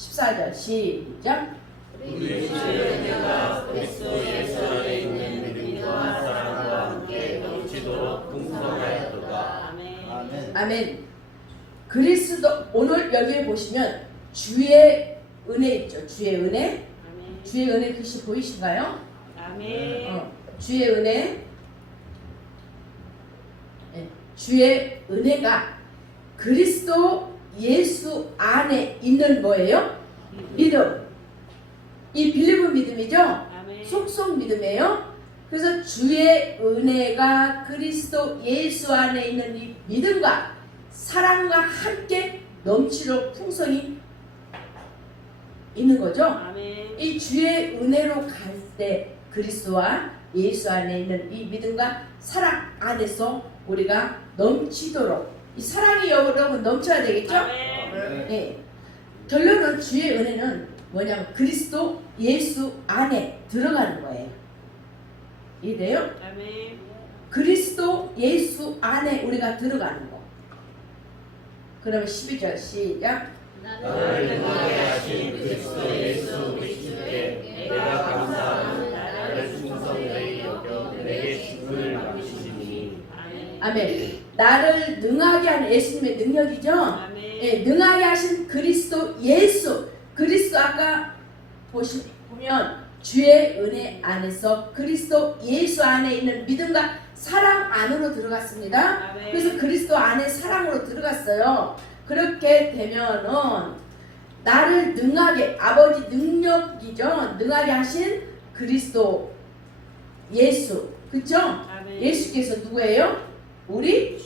14절 시작. 우리 주의 은혜가 그리스도 예수 안에 있는 믿음과 사랑과 함께 넘치도록 풍성하였도다. 아멘. 아멘. 그리스도 오늘 여기에 보시면 주의 은혜 있죠. 주의 은혜. 아멘. 주의 은혜 글씨 보이신가요? 아멘. 주의 은혜. 네, 주의 은혜가 그리스도 예수 안에 있는 뭐예요? 믿음. 이 빌리브 믿음이죠? 아멘. 속속 믿음이에요. 그래서 주의 은혜가 그리스도 예수 안에 있는 이 믿음과 사랑과 함께 넘치도록 풍성이 있는 거죠. 아멘. 이 주의 은혜로 갈 때 그리스도와 예수 안에 있는 이 믿음과 사랑 안에서 우리가 넘치도록, 이 사랑이 여러분 넘쳐야 되겠죠? 아멘. 네. 결론은 주의 은혜는 뭐냐면 그리스도 예수 안에 들어가는 거예요. 이해돼요? 아멘. 그리스도 예수 안에 우리가 들어가는 거. 그러면 12절 시작. 나를 능하게 하신 그리스도 예수 우리 주께 내가 감사하는 나를 충성되이 여겨 내게 직분을 맡기시니. 아멘. 아멘. 나를 능하게 하는 예수님의 능력이죠. 아멘. 예, 능하게 하신 그리스도 예수. 그리스도 아까 보면 주의 은혜 안에서 그리스도 예수 안에 있는 믿음과 사랑 안으로 들어갔습니다. 아멘. 그래서 그리스도 안에 사랑으로 들어갔어요. 그렇게 되면은 나를 능하게, 아버지 능력이죠. 능하게 하신 그리스도 예수. 그쵸? 아멘. 예수께서 누구예요? 우리?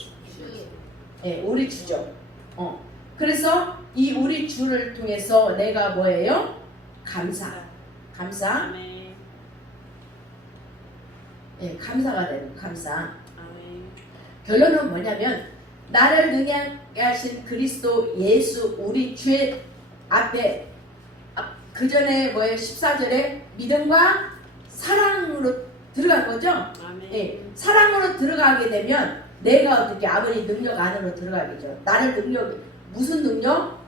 네, 우리 주죠. 그래서 이 우리 주를 통해서 내가 뭐예요? 감사. 아멘. 네, 감사가 되는 감사. 아멘. 결론은 뭐냐면 나를 능하게 하신 그리스도 예수 우리 주의 앞에 그 전에 뭐예요? 14절에 믿음과 사랑으로 들어간 거죠? 아멘. 예, 사랑으로 들어가게 되면 내가 어떻게 아버지 능력 안으로 들어가겠죠. 나를 능력, 무슨 능력?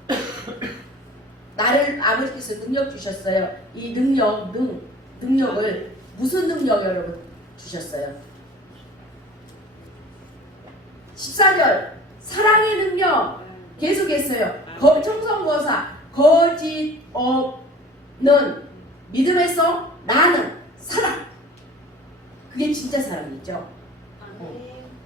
나를 아버지께서 능력 주셨어요. 이 능력을 무슨 능력 여러분 주셨어요? 14절 사랑의 능력 계속했어요. 청성모사 거짓 없는 믿음에서 나는 사랑. 그게 진짜 사랑이죠.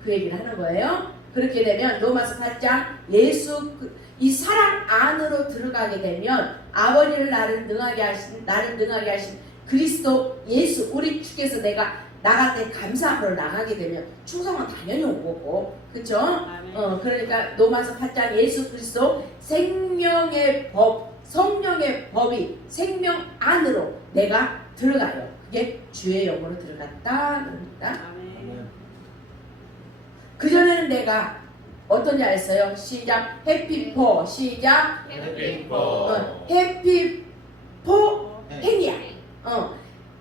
그 얘기를 하는 거예요. 그렇게 되면 로마서 8장 예수 이 사랑 안으로 들어가게 되면 아버지를 나를 능하게 하신 그리스도 예수 우리 주께서 내가 나갈 때 감사함으로 나가게 되면 충성은 당연히 온 거고, 그렇죠? 아멘. 그러니까 로마서 8장 예수 그리스도 생명의 법, 성령의 법이 생명 안으로 내가 들어가요. 그게 주의 영으로 들어갔다 그럽니다. 아멘. 그 전에는 내가 어떤 자였어요? 시작. 해피포 시작. 해피포. 해피포 행이야.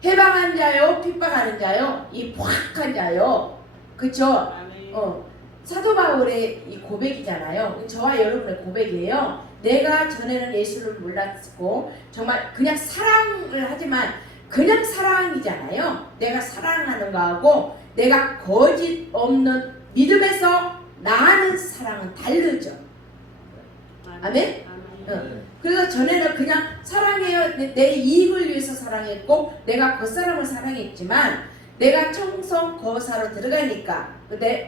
해방한 자요, 핍박하는 자요, 이 포악한 자요. 그쵸? 아멘. 사도 바울의 이 고백이잖아요. 저와 여러분의 고백이에요. 내가 전에는 예수를 몰랐고 정말 그냥 사랑을 하지만 그냥 사랑이잖아요. 내가 사랑하는 거하고 내가 거짓 없는 믿음에서 나는 사랑은 다르죠. 아멘? 그래서 전에는 그냥 사랑해요. 내 이익을 위해서 사랑했고 내가 겉사람을 사랑했지만 내가 청성 거사로 들어가니까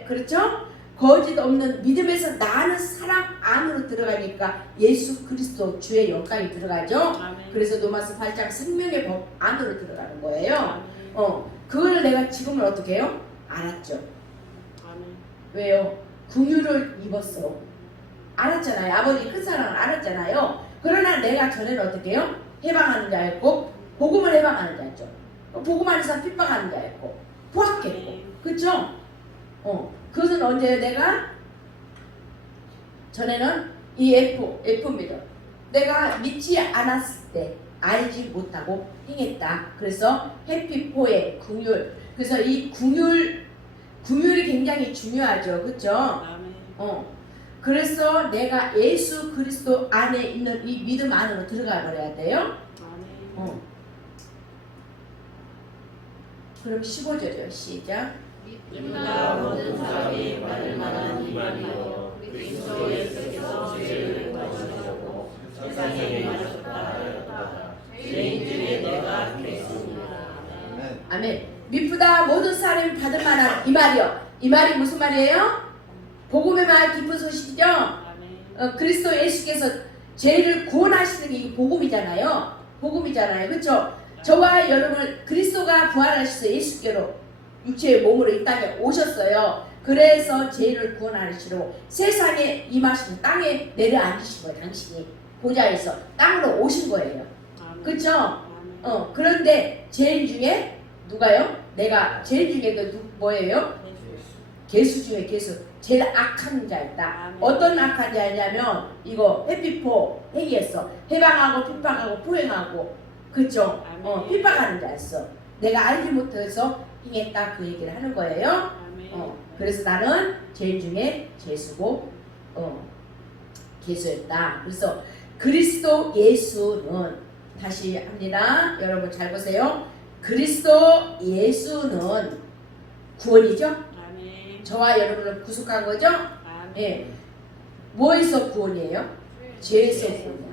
그렇죠? 거짓 없는 믿음에서 나는 사랑 안으로 들어가니까 예수 그리스도 주의 영광이 들어가죠. 아멘. 그래서 로마서 8장 생명의 법 안으로 들어가는 거예요. 아멘. 그걸 내가 지금은 어떻게 해요? 알았죠. 아멘. 왜요? 긍휼을 입었어. 알았잖아요. 아버지 큰 사랑을 알았잖아요. 그러나 내가 전에는 어떻게 해요? 해방하는 자였고 복음을 해방하는 자였죠. 복음 안에서 핍박하는 자였고 포악했고, 그렇죠? 그것은 언제 내가 전에는 이 F입니다. 내가 믿지 않았을 때 알지 못하고 행했다. 그래서 해피포의 긍휼. 그래서 이 긍휼이 굉장히 중요하죠, 그렇죠? 아멘. 그래서 내가 예수 그리스도 안에 있는 이 믿음 안으로 들어가 버려야 돼요. 아멘. 그럼 15절이요. 시작. 믿는다 모든 사람이 받을 만한 이 말이요 그리스도 예수께서 죄를 구하시려고 세상에 오셨다 하였다. 죄인 중에 내가 그랬습니다. 아멘. 미쁘다 모든 사람이 받을 만한 이 말이요. 이 말이 무슨 말이에요? 복음의 말 기쁜 소식이죠. 아멘. 그리스도 예수께서 죄를 구원하시는 게 이 복음이잖아요. 복음이잖아요. 그렇죠? 저와 여러분을 그리스도가 부활하셔서 예수께로 육체의 몸으로 이 땅에 오셨어요. 그래서 죄를 구원하시러 세상에 임하시는 땅에 내려앉으신 거예요. 당신이 보좌에서 땅으로 오신 거예요. 아멘. 그렇죠? 아멘. 그런데 죄인 중에 누가요? 내가 죄인 중에 뭐예요? 개수 중에 개수. 제일 악한 자 있다. 아멘. 어떤 악한 자냐면 이거 회피포 행위했어. 해방하고 핍박하고 포행하고 그죠? 아멘. 핍박하는 자였어. 내가 알지 못해서 행했다 그 얘기를 하는 거예요. 아멘. 그래서 나는 죄인 중에 죄수고 개수였다. 그래서 그리스도 예수는 다시 합니다. 여러분 잘 보세요. 그리스도 예수는 구원이죠. 아멘. 저와 여러분을 구속한 거죠. 아멘. 예. 뭐에서 구원이에요? 죄에서 구원이야.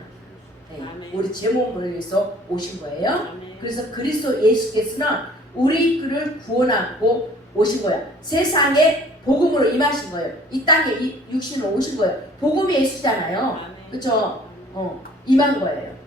예. 아멘. 우리 제 몸을 위해서 오신 거예요. 아멘. 그래서 그리스도 예수께서는 우리를 구원하고 오신 거야. 세상에 복음으로 임하신 거예요. 이 땅에 이 육신으로 오신 거예요. 복음이 예수잖아요. 아멘. 그렇죠? 임한 거예요.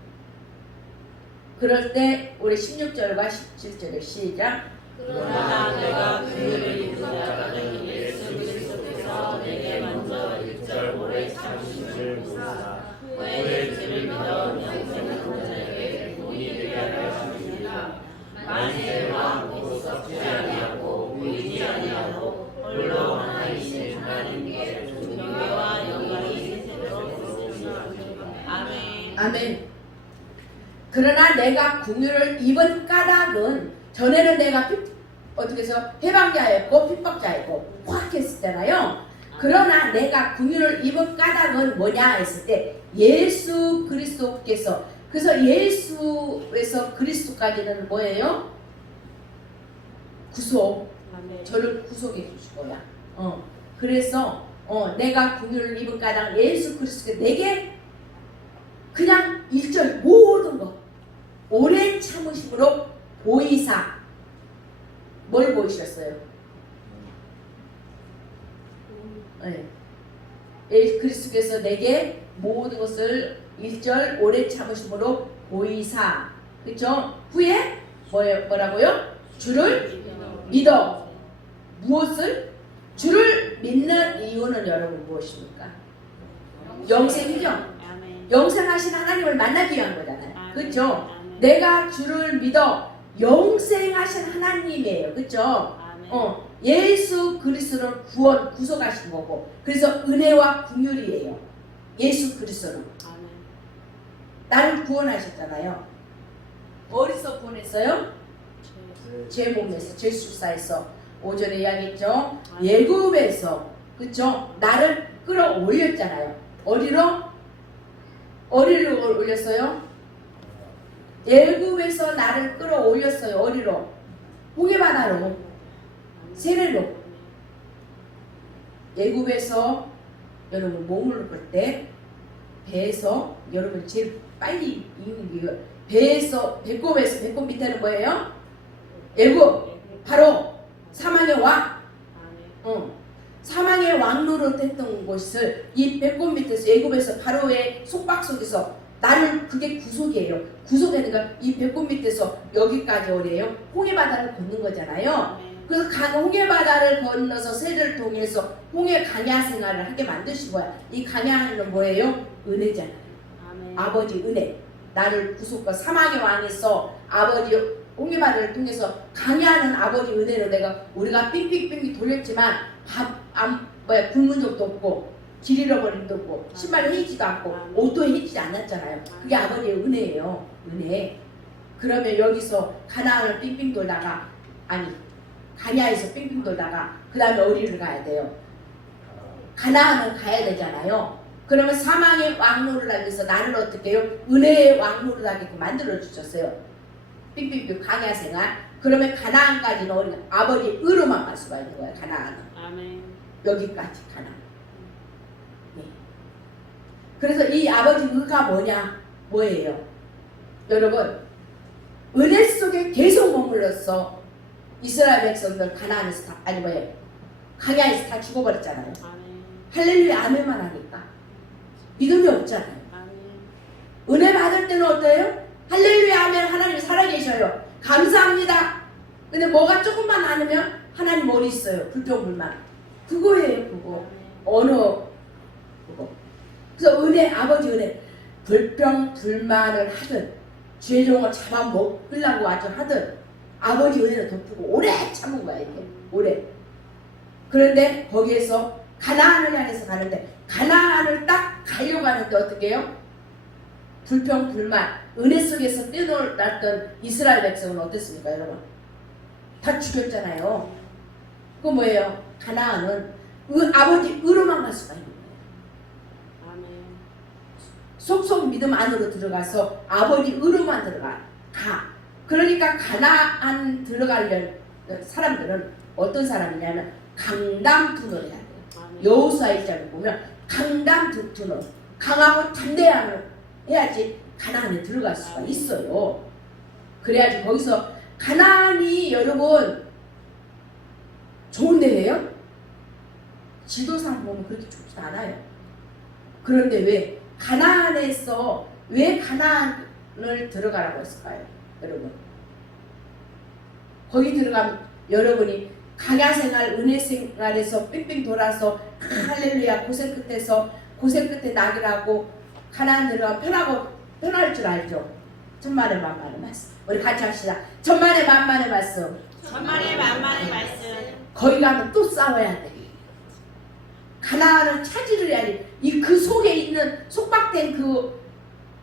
그럴 때 우리 16절과 17절을 시작. 그러나 내가 그를 믿는 자는 예수 그리스도께서 내게 먼저 일절 오래 참으심을 모르사 후에 죄를 믿어 영생을 얻은 자에게 본이 되게 하려 하십니다. 만세와 곧 썩지 아니하고 보이지 아니하고 홀로 하나이신 하나님께 존경과 영광이 세세로 있으시니라. 아멘. 아멘. 그러나 내가 궁유를 입은 까닭은 전에는 내가 어떻게 해서 해방자였고 핍박자였고 확 했었잖아요. 그러나 내가 궁유를 입은 까닭은 뭐냐 했을 때 예수 그리스도께서 그래서 예수에서 그리스도까지는 뭐예요? 구속. 아멘. 저를 구속해 주실 거야. 그래서 내가 궁유를 입은 까닭은 예수 그리스도께 내게 그냥 일절 모든 거 오랜 참으심으로 보이사 뭘 보이셨어요? 네. 예수 그리스도께서 내게 모든 것을 일절 오랜 참으심으로 보이사 그렇죠? 후에 뭐라고요? 주를 믿어 무엇을? 주를 믿는 이유는 여러분 무엇입니까? 영생이죠? 아멘. 영생하신 하나님을 만나기 위한 거잖아요. 아멘. 그렇죠? 아멘. 내가 주를 믿어 영생하신 하나님이에요. 그렇죠? 아멘. 예수 그리스도를 구속하신 거고 그래서 은혜와 긍휼이에요. 예수 그리스도는 아멘. 나를 구원하셨잖아요. 어디서 구원했어요? 제 몸에서 제수사에서 오전에 이야기했죠. 예굽에서 그렇죠? 나를 끌어올렸잖아요. 어디로 올렸어요? 예굽에서 나를 끌어올렸어요. 어디로? 홍해바다로 세례로. 예굽에서 여러분 몸을 볼 때 배에서 여러분 제일 빨리 익는 게 배꼽에서 배꼽 밑에는 뭐예요? 예굽 바로 사망의 왕. 사망의 왕 노릇했던 곳을 이 배꼽 밑에서 예굽에서 바로의 속박 속에서 나를 그게 구속이에요. 구속이니까 이 배꼽 밑에서 여기까지 오래요. 홍해바다를 걷는 거잖아요. 그래서 홍해바다를 건너서 세를 통해서 홍해 강야 생활을 하게 만드신 거야. 이 강야는 뭐예요? 은혜잖아요. 아멘. 아버지 은혜. 나를 구속과 사망의 왕에서 아버지 홍해바다를 통해서 강야하는 아버지 은혜로 우리가 삥삥삥 돌렸지만 굶은 적도 없고 길 잃어버린 적도 없고 신발 헤이지도 않고 옷도 헤이지 않았잖아요. 그게 아버지의 은혜예요. 은혜. 그러면 여기서 가나안을 삥삥 돌다가 강야에서 삥삥 돌다가 그 다음에 어디를 가야 돼요? 가나안은 가야 되잖아요. 그러면 사망의 왕노를 하면서 나는 어떻게 해요? 은혜의 왕노를 하게끔 만들어 주셨어요. 삑삑삑 강야 생활. 그러면 가나안까지는 우리 아버지 의로만 갈 수가 있는 거예요. 가나안은. 아멘. 여기까지 가나안. 네. 그래서 이 아버지 의가 뭐예요? 여러분, 은혜 속에 계속 머물러서 이스라엘 백성들 가나안에서 강야에서 다 죽어버렸잖아요. 아멘. 할렐루야 아멘만 하니까 믿음이 없잖아요. 아멘. 은혜 받을 때는 어때요? 할렐루야 아멘 하나님 살아계셔요. 감사합니다. 근데 뭐가 조금만 많으면 하나님 어디 있어요? 불평불만. 그거예요 그거. 언어 그거. 그래서 은혜 아버지 은혜 불평불만을 하든 죄종을 잡아먹으려고 아주 하든 아버지 은혜를 덮고 오래 참은 거야 이게 오래. 그런데 거기에서 가나안을 향해서 가는데 가나안을 딱 가려고 하는데 어떻게 해요? 불평불만 은혜 속에서 뛰어놀았던 이스라엘 백성은 어땠습니까 여러분? 다 죽였잖아요. 그거 뭐예요? 가나안은 아버지 의로만 갈 수가 있는 거예요. 아멘. 속속 믿음 안으로 들어가서 아버지 의로만 가. 그러니까 가나안 들어가려는 사람들은 어떤 사람이냐면 강담투노를 해야 돼요. 아멘. 여호수아 1장을 보면 강담투노 강하고 담대함을 해야지 가나안에 들어갈 수가 있어요. 그래야지 거기서 가나안이 여러분 좋은 데예요? 지도상 보면 그렇게 좋지 않아요. 그런데 왜 가나안에서 왜 가나안을 들어가라고 했을까요? 여러분 거기 들어가면 여러분이 강야생활 은혜생활에서 삥삥 돌아서 할렐루야 고생 끝에 낙이라고 가나안 들어가면 편할 줄 알죠? 천만의 만만의 말씀 우리 같이 합시다. 천만의 만만의 말씀 천만의 만만의 말씀. 거기 가면 또 싸워야 돼. 가나안을 차지를 해야지. 그 속에 있는 속박된 그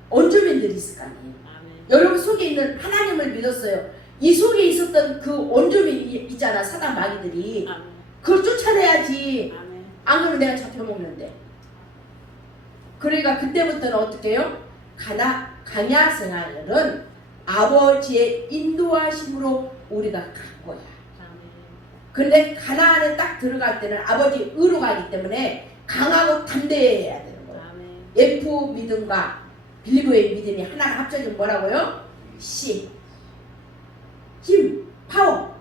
원주민들이 있을 거 아니에요. 아멘. 여러분 속에 있는 하나님을 믿었어요. 이 속에 있었던 그 원주민이 있잖아 사단 마귀들이. 아멘. 그걸 쫓아내야지. 아멘. 안 그러면 내가 잡혀먹는데. 그러니까 그때부터는 어떻게 해요? 강야 생활은 아버지의 인도하심으로 우리가 갈 거야. 아멘. 근데 가나안에 딱 들어갈 때는 아버지 의로 가기 때문에 강하고 담대해야 되는 거예요. 아멘. F 믿음과 빌리보의 믿음이 하나가 합쳐지면 뭐라고요? C 힘, 파워.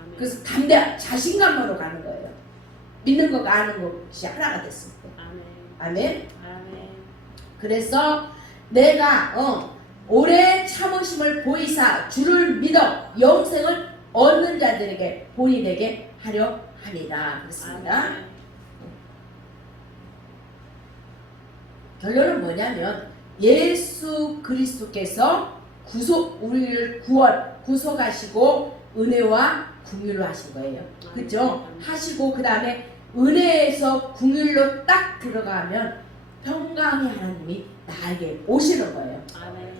아멘. 그래서 담대, 자신감으로 가는 거예요. 믿는 것과 아는 것이 하나가 됐을 때. 아멘. 아멘. 아멘. 그래서 내가 오래 참으심을 보이사 주를 믿어 영생을 얻는 자들에게 본인에게 하려 하리라 그랬습니다. 아멘. 결론은 뭐냐면 예수 그리스도께서 우리를 구속하시고 은혜와 긍휼로 하신 거예요. 그죠? 하시고 그 다음에 은혜에서 긍휼로 딱 들어가면 평강의 하나님이 나에게 오시는 거예요. 아멘.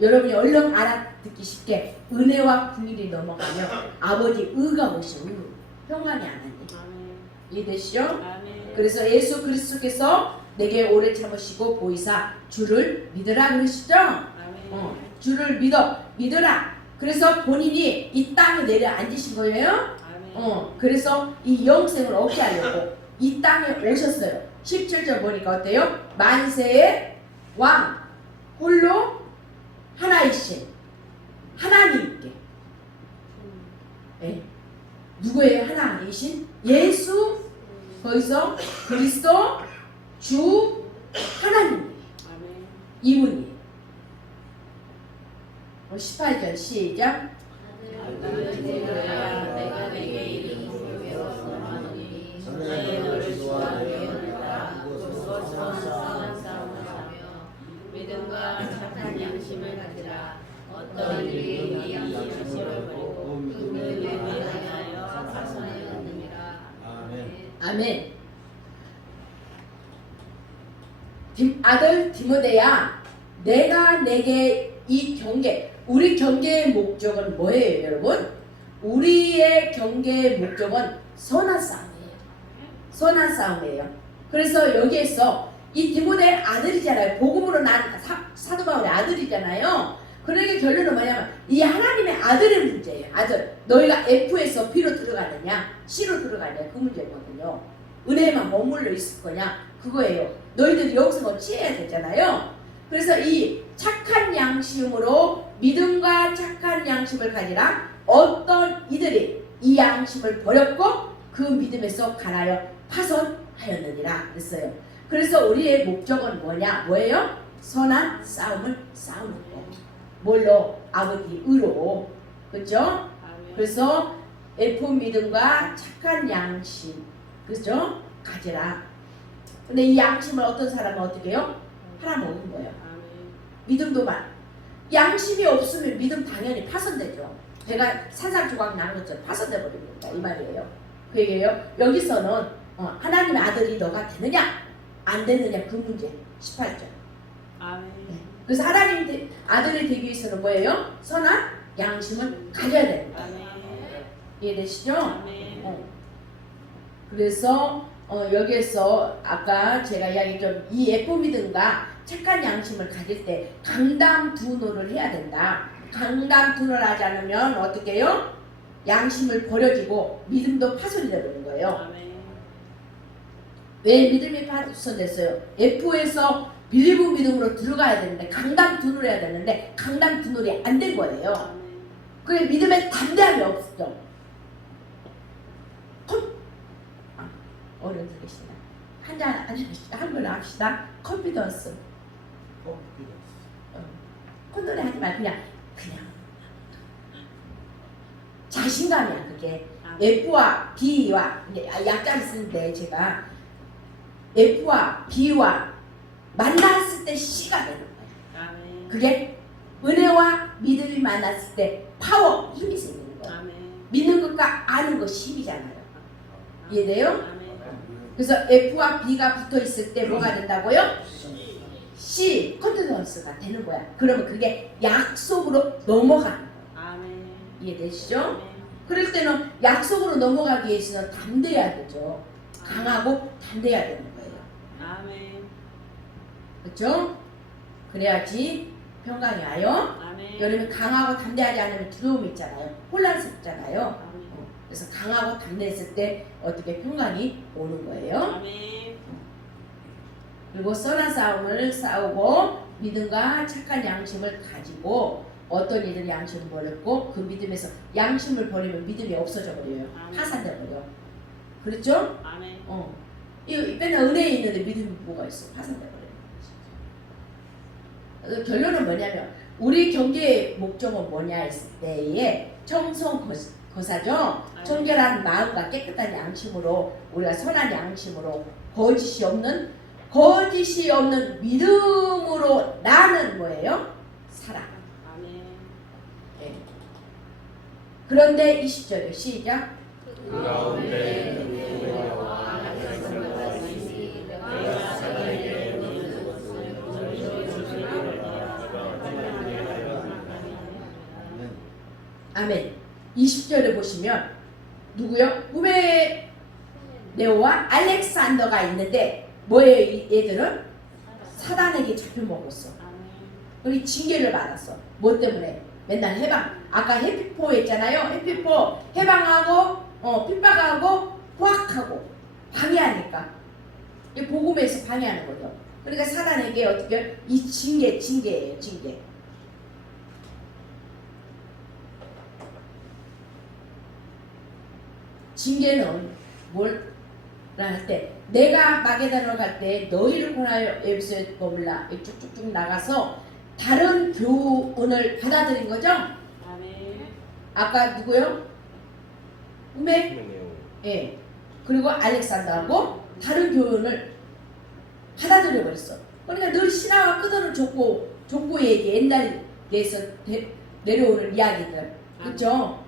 여러분이 얼른 알아듣기 쉽게 은혜와 긍휼이 넘어가면 아버지 의가 오시는 평강의 하나님. 아멘. 이해되시죠? 아멘. 그래서 예수 그리스도께서 내게 오래 참으시고 보이사 주를 믿으라 그러시죠? 아멘. 주를 믿어라. 그래서 본인이 이 땅에 내려앉으신 거예요. 아멘. 그래서 이 영생을 얻게 하려고 이 땅에 오셨어요. 17절 보니까 어때요? 만세의 왕 홀로 하나이신 하나님께 네. 누구예요? 하나이신 예수 거기서 그리스도 주 하나님 아멘. 이분이 18절 시작. 내가 내게 이름을 외워서 하노니 전에 너를 좋아하려느라 그곳으로 성한 싸움을 하며 믿음과 착한 양심을 가지라. 어떤 일이 네 양심을 버리고 그들을 위하여 사선하였느니라. 아멘. 아들 디모데야, 내가 내게 이 경계, 우리 경계의 목적은 뭐예요, 여러분? 우리의 경계의 목적은 선한 싸움이에요. 선한 싸움이에요. 그래서 여기에서 이 디모데 아들이잖아요. 복음으로 난 사도 바울의 아들이잖아요. 그러니까 결론은 뭐냐면 이 하나님의 아들의 문제예요. 아들. 너희가 F에서 B로 들어가느냐 C로 들어가느냐 그 문제거든요. 은혜에만 머물러 있을 거냐 그거예요. 너희들이 여기서 취해야 되잖아요. 그래서 이 착한 양심으로 믿음과 착한 양심을 가지라. 어떤 이들이 이 양심을 버렸고 그 믿음에서 가라여 파손하였느니라 그랬어요. 그래서 우리의 목적은 뭐예요? 선한 싸움을 싸우는 거. 뭘로? 아버지 의로. 그렇죠? 아멘. 그래서 F 믿음과 착한 양심, 그렇죠? 가지라. 근데 이 양심을 어떤 사람은 어떻게 해요? 팔아먹는 거예요. 아멘. 믿음도 양심이 없으면 믿음 당연히 파손되죠. 제가 산산조각 나는 것처럼 파손돼 버립니다. 이 말이에요. 그 얘기예요. 여기서는 하나님의 아들이 너가 되느냐 안 되느냐 그 문제 18절. 아멘. 그래서 하나님 아들이 되기 위해서는 뭐예요? 선한 양심을 가져야 됩니다. 아멘. 이해되시죠? 아멘. 그래서 여기에서 아까 제가 이야기했던 이 F 믿음과 착한 양심을 가질 때 강담두노를 해야 된다. 강담두노를 하지 않으면 어떻게 해요? 양심을 버려지고 믿음도 파손이 되는 거예요. 아멘. 왜 믿음이 파손됐어요? F에서 빌리브 믿음으로 들어가야 되는데 강담두노를 해야 되는데 강담두노이 안 된 거예요. 아멘. 그게 믿음에 담대함이 없죠. 어려운 소리시다. 한글로 합시다. 컨피던스. 콧노래 하지 말고 그냥 자신감이야 그게. F와 B와 약자를 쓰는데 제가 F와 B와 만났을 때 C가 되는 거야. 아멘. 그게 은혜와 믿음이 만났을 때 파워, 힘이 생기는 거야. 아멘. 믿는 것과 아는 것이 힘이잖아요. 이해돼요? 아멘. 그래서 F와 B가 붙어 있을 때 뭐가 된다고요? C, 컨티넌스가 되는 거야. 그러면 그게 약속으로 넘어가는 거야. 아멘. 이해되시죠? 아멘. 그럴 때는 약속으로 넘어가기 위해서는 담대해야 되죠. 강하고 담대해야 되는 거예요. 아멘. 그렇죠? 그래야지 평강이 와요. 아멘. 여러분 강하고 담대하지 않으면 두려움이 있잖아요. 혼란스럽잖아요. 아멘. 그래서 강하고 담대했을 때 어떻게 평강이 오는 거예요. 아멘. 그리고 선한 싸움을 싸우고 믿음과 착한 양심을 가지고 어떤 이들이 양심을 버렸고 그 믿음에서 양심을 버리면 믿음이 없어져 버려요. 아멘. 파산돼 버려. 그렇죠? 아멘. 이 맨날 은혜에 있는데 믿음이 뭐가 있어? 파산돼 버려요. 결론은 뭐냐면 우리 경계의 목적은 뭐냐 했을 때에 청송거사죠. 청결한 마음과 깨끗한 양심으로 우리가 선한 양심으로 거짓이 없는 믿음으로 나는 뭐예요? 살아. 아멘. 예. 그런데 20절에 시작. 그 가운데 누구와 백성과 있으니 내가 사단에게 모든 것을 아멘. 20절에 보시면 누구요? 후메 네오와 알렉산더가 있는데 뭐예요? 얘들은 사단에게 잡혀먹었어. 아멘. 우리 징계를 받았어. 뭐 때문에? 맨날 해방. 아까 해피포 했잖아요. 해피포 해방하고 핍박하고 포악하고 방해하니까 이 복음에서 방해하는 거죠. 그러니까 사단에게 어떻게 이 징계예요. 징계. 징계는 뭘 할 때 내가 마게다로 갈 때 너희를 권하여 에베소에 머물라 쭉쭉쭉 나가서 다른 교훈을 받아들인 거죠? 아멘. 아까 누구요? 우메? 예. 그리고 알렉산더하고 다른 교훈을 받아들여 버렸어. 그러니까 늘 신화와 끄덕을 족보 얘기 옛날에서 내려오는 이야기들, 그렇죠?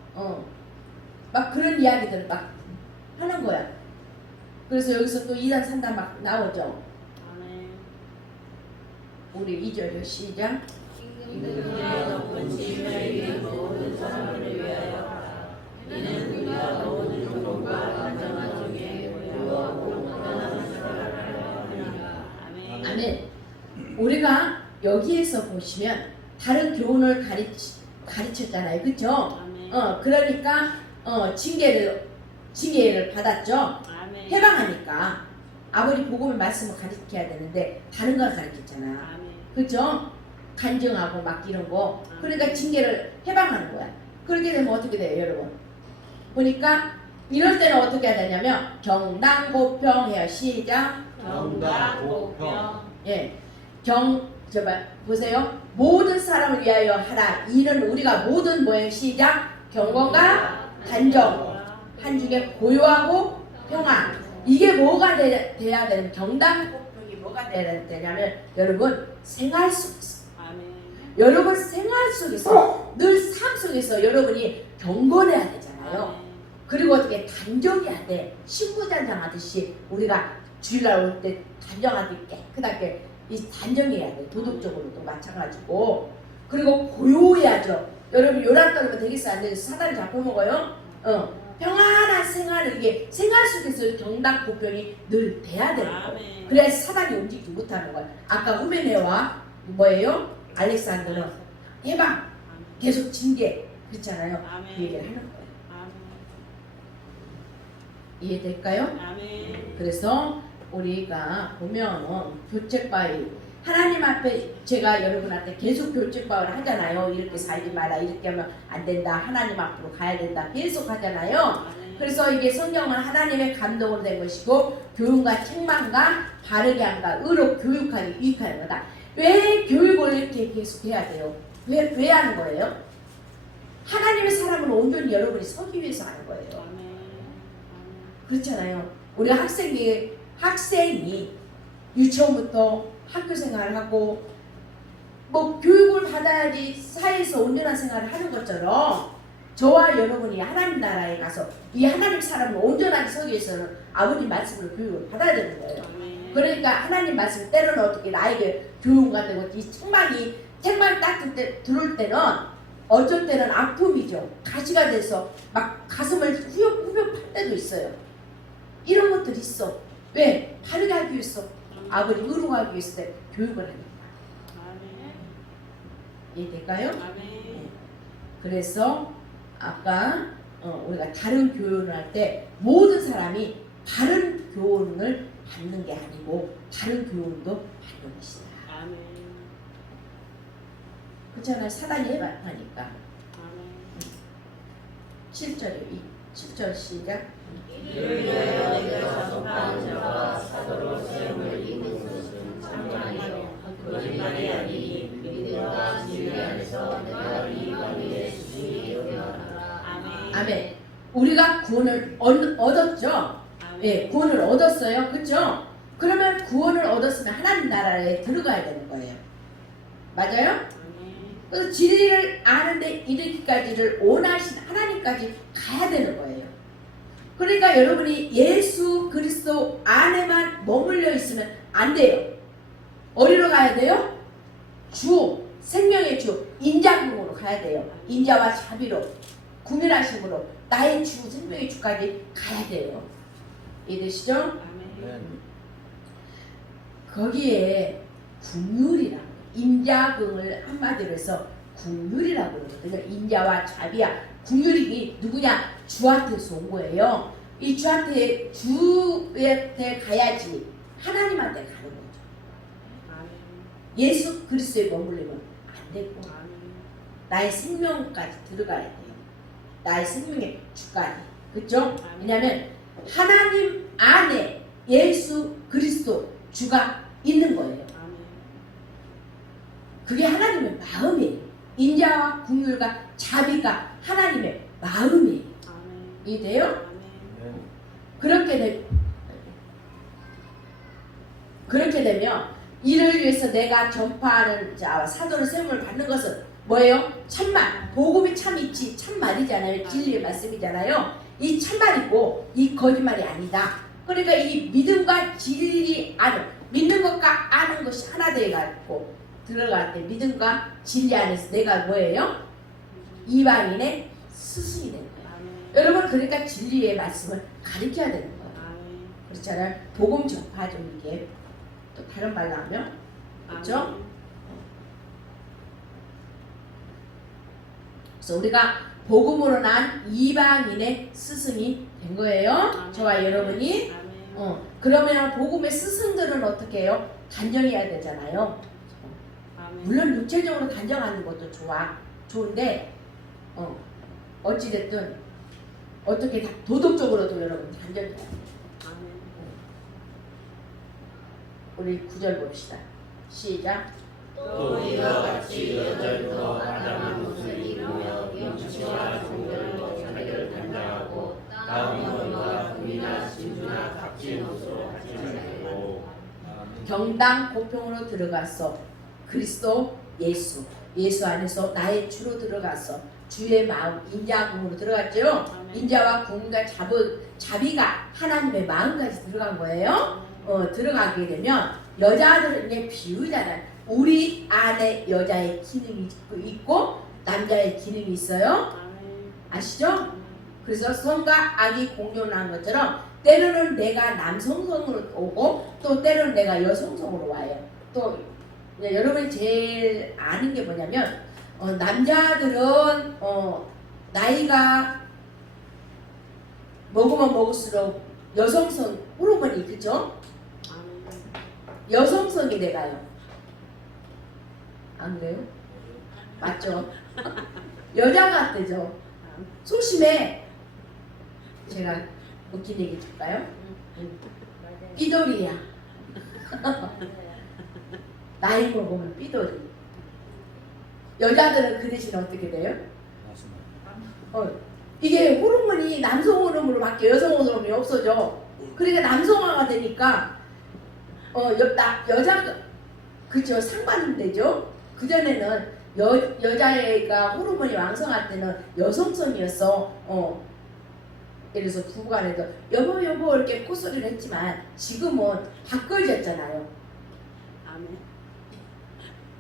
막 그런 이야기들 막 하는 거야. 그래서 여기서 또 2단 3단 막 나오죠. 아멘. 우리 2절요 시작. 이는 높은 지면에 있는 모든 사람을 위하여 이는 그가 모든 공과 완전한 중에 의와 공을 우리가 여기에서 보시면 다른 교훈을 가르쳤잖아요. 그쵸? 아멘. 그러니까 징계를 받았죠. 아멘. 해방하니까 아버지 복음의 말씀을 가르쳐야 되는데 다른 걸 가르쳤잖아. 아멘. 그죠? 간증하고 막 이런 거. 그러니까 징계를 해방하는 거야. 그렇게 되면 어떻게 돼요, 여러분? 보니까 이럴 때는 어떻게 해야 되냐면 경당보평해요. 시작. 경당보평. 예, 보세요. 모든 사람을 위하여 하라. 이는 우리가 모든 모양 시작. 경건과 단정, 한중에 고요하고 평안. 이게 뭐가 돼야 되는 경당보평이 뭐가 돼야 되냐면 여러분 생활 속에서 아멘. 여러분 생활 속에서 늘 삶 속에서 여러분이 경건해야 되잖아요. 아멘. 그리고 어떻게 단정해야 돼. 신부단장하듯이 우리가 주일날 올 때 단정하게 깨끗하게 이 단정해야 돼. 도덕적으로도 마찬가지고. 그리고 고요해야죠. 여러분 요란 떨면 되겠어 안 되겠어? 사단이 잡혀먹어요. 평안한 생활을 이게 생활 속에서 경당보평이 늘 돼야 되는 거예요. 아멘. 그래야 사단이 움직이지 못하는 거예요. 아까 후메네와 뭐예요? 알렉산더는 해방, 계속 징계 그렇잖아요. 아멘. 그 얘기를 하는 거예요. 아멘. 이해될까요? 아멘. 그래서 우리가 보면은 교책바위 하나님 앞에 제가 여러분한테 계속 교책바위를 하잖아요. 이렇게 살지 마라, 이렇게 하면 안 된다, 하나님 앞으로 가야 된다 계속 하잖아요. 아멘. 그래서 이게 성경은 하나님의 감동으로 된 것이고 교훈과 책망과 바르게 함과 의로 교육하기 유익하는 거다. 왜 교육을 이렇게 계속 해야 돼요? 왜 하는 거예요? 하나님의 사람은 온전히 여러분이 서기 위해서 하는 거예요. 아멘. 그렇잖아요. 우리 학생이 유치원부터 학교 생활을 하고 뭐 교육을 받아야지 사회에서 온전한 생활을 하는 것처럼 저와 여러분이 하나님 나라에 가서 이 하나님 사람을 온전하게 서기 위해서는 아버님 말씀으로 교육을 받아야 되는 거예요. 아멘. 그러니까 하나님 말씀 때로는 어떻게 나에게 교훈가 되고 이 책망이 딱 들어올 때는 어쩔 때는 아픔이죠. 가시가 돼서 막 가슴을 후벼 팔 때도 있어요. 이런 것들이 있어. 왜? 바르게 하기 위해서 아버지 의로하기 위해서 교육을 하는 거야. 아멘. 이해될까요? 아멘. 그래서 아까 우리가 다른 교훈을 할 때 모든 사람이 바른 교훈을 받는 게 아니고 다른 교훈도 받는 것이다. 아멘. 그렇잖아요. 사단이 해봤다니까. 아멘. 7절 시작. 이를 위하여 내가 접한 자가 사도로 세움을 입은 것은 참아니요 거짓말이 아니니 믿음과 진리 안에서 내가 이 관계에 수준이 여겨하라. 아멘. 아멘. 우리가 구원을 얻었죠. 예, 구원을 얻었어요. 그렇죠? 그러면 구원을 얻었으면 하나님 나라에 들어가야 되는 거예요. 맞아요? 아멘. 그래서 진리를 아는데 이르기까지를 원하신 하나님까지 가야 되는 거예요. 그러니까 여러분이 예수 그리스도 안에만 머물러 있으면 안 돼요. 어디로 가야 돼요? 주, 생명의 주, 인자궁으로 가야 돼요. 인자와 자비로, 구별하심으로 나의 주, 생명의 주까지 가야 돼요. 이해되시죠? 아멘. 거기에 국률이라고, 인자궁을 한마디로 해서 국률이라고 그러거든요. 인자와 자비야. 국률이 누구냐? 주한테서 온 거예요. 이 주한테 가야지 하나님한테 가는 거죠. 아멘. 예수 그리스도에 머물리면 안 되고 아멘. 나의 생명까지 들어가야 돼요. 나의 생명의 주까지. 그렇죠? 왜냐하면 하나님 안에 예수 그리스도 주가 있는 거예요. 아멘. 그게 하나님의 마음이에요. 인자와 국률과 자비가 하나님의 마음이에요. 아멘. 이해돼요? 아멘. 그렇게 되면 이를 위해서 내가 전파하는 자와 사도를 세움을 받는 것은 뭐예요? 참말. 복음이 참 있지 참말이잖아요. 진리의 말씀이잖아요. 이 참말이고 이 거짓말이 아니다. 그러니까 이 믿음과 진리 아는, 믿는 것과 아는 것이 하나 되어가지고 들어갈 때 믿음과 진리 안에서 내가 뭐예요? 이방인의 스승이 되는 거예요. 아멘. 여러분 그러니까 진리의 말씀을 가르쳐야 되는 거예요. 아멘. 그렇잖아요. 복음 전파죠. 이게 또 다른 말로 하면 그렇죠? 아멘. 그래서 우리가 복음으로 난 이방인의 스승이 된 거예요. 아멘. 저와 여러분이. 아멘. 그러면 복음의 스승들은 어떻게 해요? 단정해야 되잖아요. 아멘. 물론 육체적으로 단정하는 것도 좋은데 어찌됐든 어떻게 도덕적으로도 여러분 단정해야 돼요. 아멘. 우리 9절 봅시다. 시작. 또 이와 같이 여자도 아담한 옷을 입으며 명치와 종결로 자기를 단장하고 나무와 금이나 진주나 값진 옷으로 하지 말고 경당 고평으로 들어가서 그리스도 예수 안에서 나의 주로 들어가서 주의 마음 인자궁으로 들어갔죠. 아멘. 인자와 궁과 자비가 하나님의 마음까지 들어간 거예요. 들어가게 되면 여자들은 이제 비유잖아요. 우리 안에 여자의 기능이 있고 남자의 기능이 있어요. 아멘. 아시죠? 그래서 성과 악이 공존하는 것처럼 때로는 내가 남성성으로 오고 또 때로는 내가 여성성으로 와요. 또 이제 여러분이 제일 아는 게 뭐냐면 남자들은 나이가 먹으면 먹을수록 여성성 호르몬이 그죠? 아멘. 여성성이 돼가요. 안 그래요? 맞죠? 여자가 되죠. 소심해. 제가 웃긴 얘기 줄까요? 삐돌이야. 나이 먹으면 삐돌이. 여자들은 그 대신 어떻게 돼요? 이게 호르몬이 남성 호르몬으로 바뀌어 여성 호르몬이 없어져. 그러니까 남성화가 되니까 여자가 그죠 상반되죠. 그 전에는 여자애가 호르몬이 왕성할 때는 여성성이었어. 예를 들어서 부부간에도 여보 이렇게 콧소리를 했지만 지금은 바꿔졌잖아요. 아멘.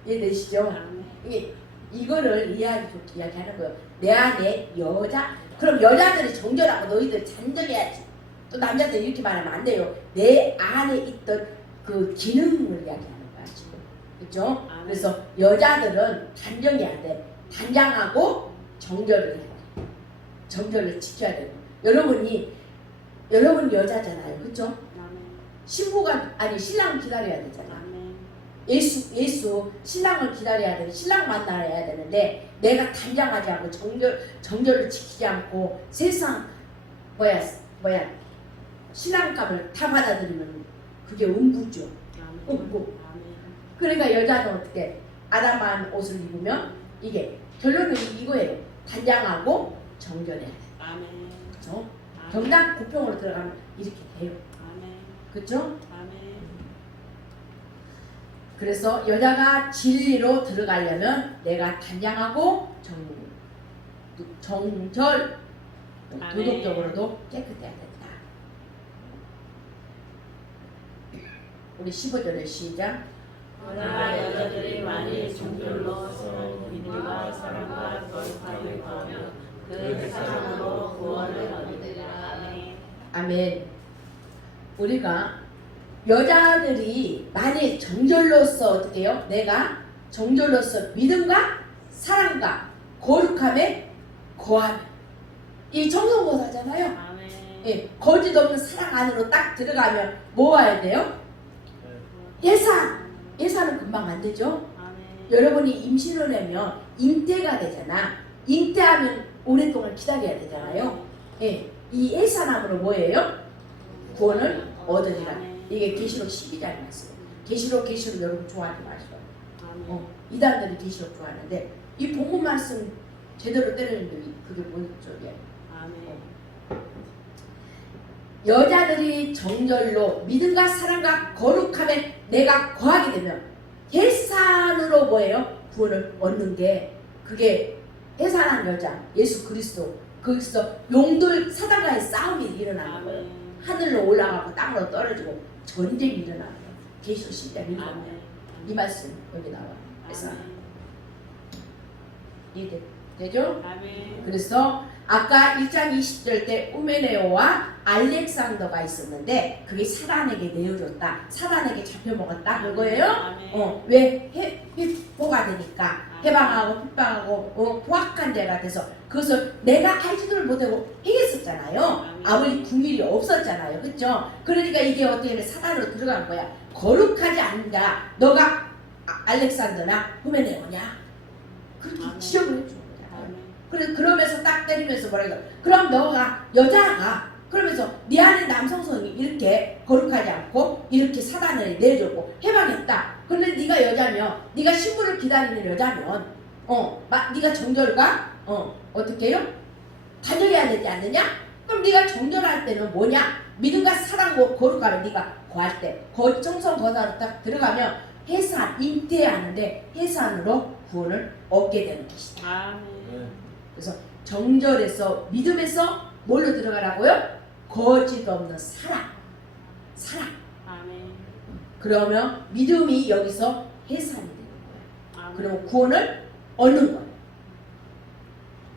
이해되시죠? 아멘. 이거를 이해하기 좋게 이야기하는 거예요. 내 안에 여자. 그럼 여자들이 정결하고 너희들 단정해야지. 또 남자들 이렇게 말하면 안 돼요. 내 안에 있던 그 기능을 이야기하는 거야 지금. 그렇죠? 아멘. 그래서 여자들은 단정해야 돼. 단장하고 정결을 해야 돼. 정결을 지켜야 되고. 여러분 여자잖아요. 그렇죠? 아멘. 신부가 아니 신랑 기다려야 되잖아. 아멘. 예수 신랑을 기다려야 되는 신랑 만나야 되는데 내가 단장하지 않고 정결을 지키지 않고 세상 신랑값을 다 받아들이면 그게 음부죠. 음부. 아멘. 그러니까 여자는 어떻게 아담한 옷을 입으면 이게 결론은 이거예요. 단장하고 정결해야 돼. 아멘. 그렇죠? 아멘. 경당 고평으로 들어가면 이렇게 돼요. 아멘. 그렇죠? 아멘. 그래서 여자가 진리로 들어가려면 내가 단장하고 정절 도덕적으로도 깨끗해야 된다. 우리 15절에 시작. 그러나 여자들이 만일 정결로서 믿음과 사랑과 거룩함을 구하면 그 사랑으로 구원을 얻으리라. 아멘. 아멘. 우리가 여자들이 만일 정절로서 어떻게 해요? 내가 정절로서 믿음과 사랑과 거룩함에 거하면 이 청성고사잖아요. 아멘. 예, 거짓 없는 사랑 안으로 딱 들어가면 뭐 와야 돼요? 예사는 금방 안 되죠. 아멘. 여러분이 임신을 하면 잉태가 되잖아. 잉태하면 오랫동안 기다려야 되잖아요. 예, 이 예사함으로 뭐예요? 구원을 얻으리라. 이게 계시록 12장에 말씀. 계시록 여러분 좋아하지 마시고. 아멘. 이단들이 계시록 좋아하는데 이 본문 말씀 제대로 때리는데 그게 뭔 소리야? 아멘. 여자들이 정결로 믿음과 사랑과 거룩함에 내가 거하게 되면 해산으로 뭐예요? 구원을 얻는 게 그게 해산한 여자 예수 그리스도 거기서 용들 사단과의 싸움이 일어나는 거예요. 아멘. 하늘로 올라가고 땅으로 떨어지고 전쟁이 일어나는 거예요. 계시록 10장 일어나요. 아멘. 이 말씀 여기 나와요. 해산. 아멘. 이해되죠? 아멘. 그래서 아까 1장 20절 때 우메네오와 알렉산더가 있었는데 그게 사단에게 내어줬다. 사단에게 잡혀먹었다. 그거예요. 아멘. 왜? 회포가 되니까 해방 핍박하고 포악한 데가 돼서 그것을 내가 알지도 못하고 행했었잖아요. 아무리 궁일이 없었잖아요. 그렇죠? 그러니까 이게 어떻게 하면 사단으로 들어간 거야. 거룩하지 않는 자 너가 알렉산더나 후메네오냐 그렇게 지적을 해주는 거잖아요. 그러면서 딱 때리면서 뭐라 해요. 그럼 너가 여자가 그러면서 네 안에 남성성이 이렇게 거룩하지 않고 이렇게 사단을 내주고 해방했다. 근데 네가 여자면 네가 신부를 기다리는 여자면 네가 정절과 어떻게 해요? 다녀야 되지 않느냐? 그럼 네가 정절할 때는 뭐냐? 믿음과 사랑과 거룩하면 네가 구할 때 청성 거사로 딱 들어가면 해산 잉태하는데 해산으로 구원을 얻게 되는 것이다. 아멘. 그래서 정절에서 믿음에서 뭘로 들어가라고요? 거짓 없는 사랑. 아멘. 그러면 믿음이 여기서 해산이 되는 거예요. 아멘. 그러면 구원을 얻는 거예요.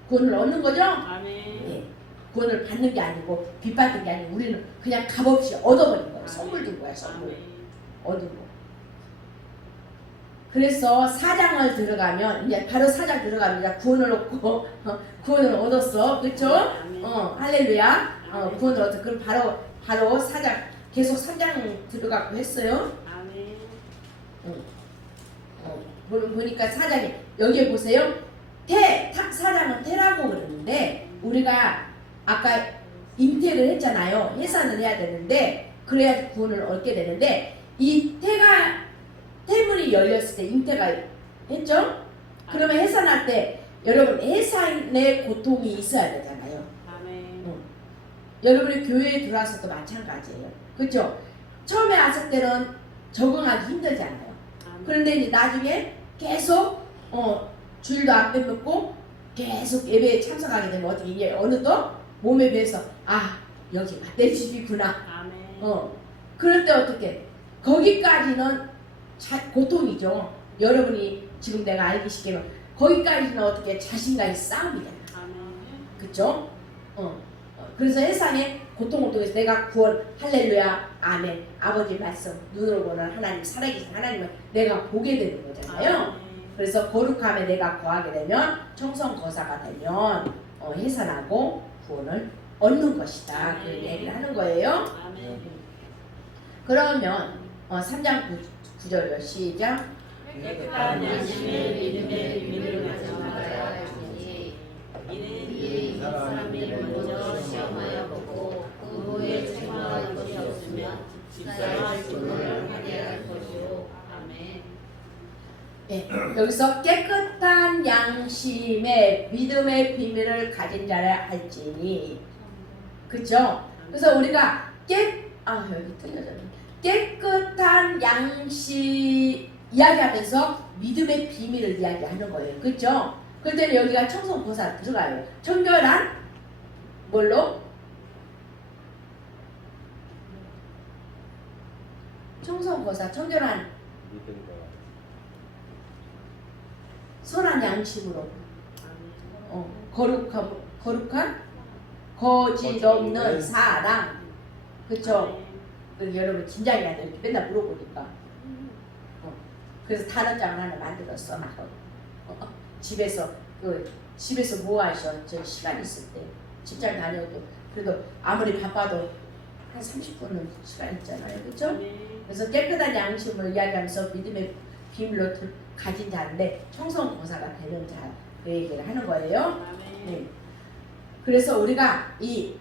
구원을 얻는 거죠? 아멘. 예. 구원을 받는 게 아니고 빚받는 게 아니고 우리는 그냥 값없이 얻어버린 거예요. 선물 준 거야, 선물. 아멘. 얻은 거. 그래서 4장을 들어가면 이제 바로 4장 들어갑니다. 구원을 얻고 구원을 얻었어, 그렇죠? 아멘. 할렐루야. 아멘. 구원을 얻어. 그럼 바로 4장 계속 3장 들어가고 했어요. 아멘. 보니까 4장에 여기에 보세요. 4장은 태라고 그러는데 우리가 아까 잉태를 했잖아요. 해산을 해야 되는데 그래야 구원을 얻게 되는데 이 태문이 열렸을 때 잉태가 했죠? 그러면 해산할 때 여러분 해산의 고통이 있어야 되잖아요. 아멘. 여러분이 교회에 들어와서도 마찬가지예요. 그렇죠? 처음에 왔을 때는 적응하기 힘들잖아요. 아멘. 그런데 이제 나중에 계속 주일도 안 빼먹고 계속 예배에 참석하게 되면 어떻게 이게 어느덧 몸에 배서 여기가 내 집이구나. 아멘. 그럴 때 어떻게 거기까지는 고통이죠. 여러분이 지금 내가 알기 쉽게 거기까지는 어떻게 자신과의 싸움이잖아. 아멘. 그쵸? 그래서 세상에 고통을 통해서 내가 구원, 할렐루야, 아멘, 아버지 말씀, 눈으로 보는 하나님, 살아계신 하나님을 내가 보게 되는 거잖아요. 아멘. 그래서 거룩함에 내가 거하게 되면 청성거사가 되면 해산하고 구원을 얻는 것이다. 그 얘기를 하는 거예요. 아멘. 그러면 3장 9절로 시작. 깨끗한 양심의 믿음의 비밀을 가진 자야 주니 이는 이 사람이 먼저 시험하여 보고 그 후에 책망할 것이 없으면 집사의 분노를 하게 할 것이요. 아멘. 네, 여기서 깨끗한 양심의 믿음의 비밀을 가진 자라 할지니, 그죠? 그래서 우리가 여기 틀려졌네. 깨끗한 양심 이야기하면서 믿음의 비밀을 이야기하는 거예요, 그죠? 그럴 때는 여기가 청성거사 들어가요. 청결한 뭘로? 청성거사 청결한 선한 양심으로 거룩한 거짓 없는 사랑, 그쵸? 여러분 긴장이 안 돼. 맨날 물어보니까 그래서 단어장을 하나 만들었어. 집에서 뭐 하셔? 저 시간 있을 때 직장 다녀도 그래도 아무리 바빠도 한 30분은 시간 있잖아요, 그렇죠? 그래서 깨끗한 양심을 이야기하면서 믿음의 비밀로 가진 자인데 청성거사가 되는 자, 그 얘기를 하는 거예요. 네. 그래서 우리가 이